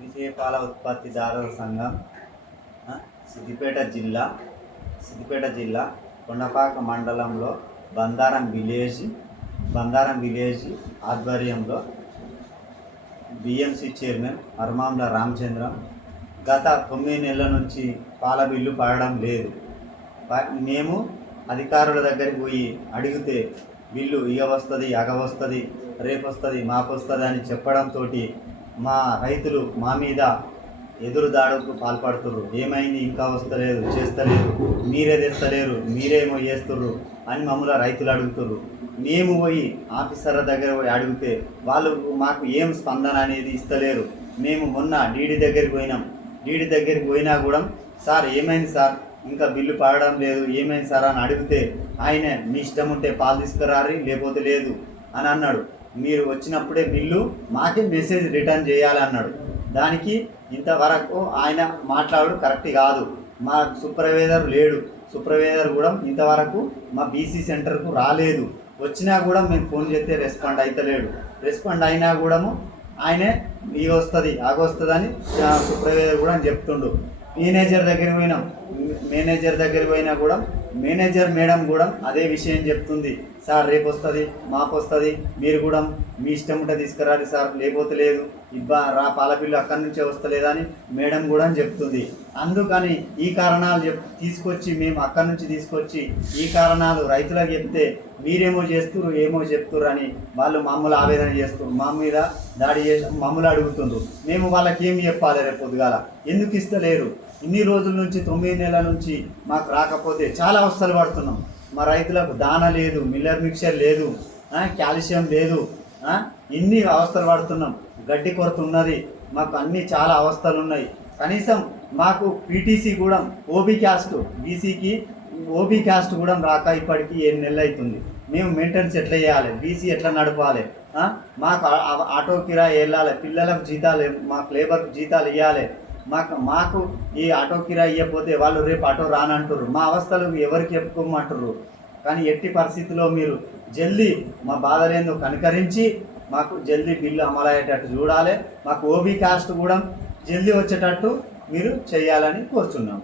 ద్వితీయ పాల ఉత్పత్తిదారుల సంఘం ఆ, సిద్దిపేట జిల్లా కొండపాక మండలంలో బందారం విలేజ్ ఆధ్వర్యంలో బిఎంసి చైర్మన్ అర్మాంల రామచంద్రం గత 9 నెలల నుంచి పాల బిల్లు పడడం లేదు. మేము అధికారుల దగ్గరికి పోయి అడిగితే బిల్లు ఇక వస్తుంది, అగ వస్తుంది, రేపు వస్తుంది, మాపు వస్తుంది అని చెప్పడంతో మా రైతులు మా మీద ఎదురుదాడుకు పాల్పడుతుర్రు. ఏమైంది, ఇంకా వస్తలేదు, చేస్తలేదు, మీరే తెస్తలేరు, మీరేమో చేస్తుర్రు అని మమ్మల్ని రైతులు అడుగుతుర్రు. మేము పోయి ఆఫీసర్ల దగ్గర పోయి అడిగితే వాళ్ళు మాకు ఏం స్పందన అనేది ఇస్తలేరు. మేము మొన్న డీడీ దగ్గరికి పోయినా కూడా సార్ ఏమైంది సార్, ఇంకా బిల్లు పడడం లేదు, ఏమైంది సార్ అని అడిగితే ఆయన మీ ఇష్టం ఉంటే పాలు తీసుకురారి, లేకపోతే లేదు అని అన్నాడు. మీరు వచ్చినప్పుడే బిల్లు మాకే మెసేజ్ రిటర్న్ చేయాలి అన్నాడు. దానికి ఇంతవరకు ఆయన మాట్లాడు కరెక్ట్ కాదు. మా సూపర్వైజర్ లేడు, సూపర్వైజర్ కూడా ఇంతవరకు మా బీసీ సెంటర్కు రాలేదు. వచ్చినా కూడా మేము ఫోన్ చేస్తే రెస్పాండ్ అవుతలేడు. రెస్పాండ్ అయినా కూడా ఆయనే ఇవి వస్తుంది, ఆగొస్తుంది అని సూపర్వైజర్ కూడా చెప్తుండు. మేనేజర్ దగ్గరికి పోయినా కూడా మేనేజర్ మేడం కూడా అదే విషయం చెప్తుంది. సార్ రేపు వస్తుంది, మాపు వస్తుంది, మీరు కూడా మీ ఇష్టం ఉంటే తీసుకురాలి సార్, లేకపోతే లేదు, పాల బిల్లు అక్కడి నుంచే వస్తలేదని మేడం కూడా చెప్తుంది. అందుకని ఈ కారణాలు మేము అక్కడి నుంచి తీసుకొచ్చి ఈ కారణాలు రైతులకు చెప్తే మీరేమో చేస్తున్నారు, ఏమో చెప్తుర్రు అని వాళ్ళు మమ్మల్ని ఆవేదన చేస్తున్నారు, మా మీద దాడి చేసి మమ్మల్ని అడుగుతుండ్రు. మేము వాళ్ళకి ఏమి చెప్పాలి? రేపు పొద్దుగాల ఎందుకు ఇస్తలేరు? ఇన్ని రోజుల నుంచి 9 నెలల నుంచి మాకు రాకపోతే చాలా అవస్థలు పడుతున్నాం. మా రైతులకు దాన లేదు, మిల్లర్ మిక్చర్ లేదు, కాల్షియం లేదు, ఇన్ని అవస్థలు పడుతున్నాం. గడ్డి కొరత ఉన్నది, మాకు అన్నీ చాలా అవస్థలు ఉన్నాయి. కనీసం మాకు పీటీసీ కూడా ఓబీ క్యాస్ట్, బీసీకి ఓబీ క్యాస్ట్ కూడా రాక ఇప్పటికీ 7 నెలలు అవుతుంది. మేము మెయింటెనెన్స్ ఎట్లా చేయాలి, బీసీ ఎట్లా నడపాలి, మాకు ఆటో కిరాయి వెళ్ళాలి, పిల్లలకు జీతాలు, మాకు లేబర్కి జీతాలు ఇవ్వాలి. మాకు ఈ ఆటో కిరాయి ఇవ్వకపోతే వాళ్ళు రేపు ఆటో రానంటారు. మా అవస్థలు ఎవరికి చెప్పుకోమంటారు. కానీ ఎట్టి పరిస్థితిలో మీరు జల్దీ మా బాధలేందో కనుకరించి మాకు జల్దీ బిల్లు అమలయ్యేటట్టు చూడాలి. మాకు ఓబీ కాస్ట్ కూడా జల్దీ వచ్చేటట్టు మీరు చేయాలని కోరుచున్నాం.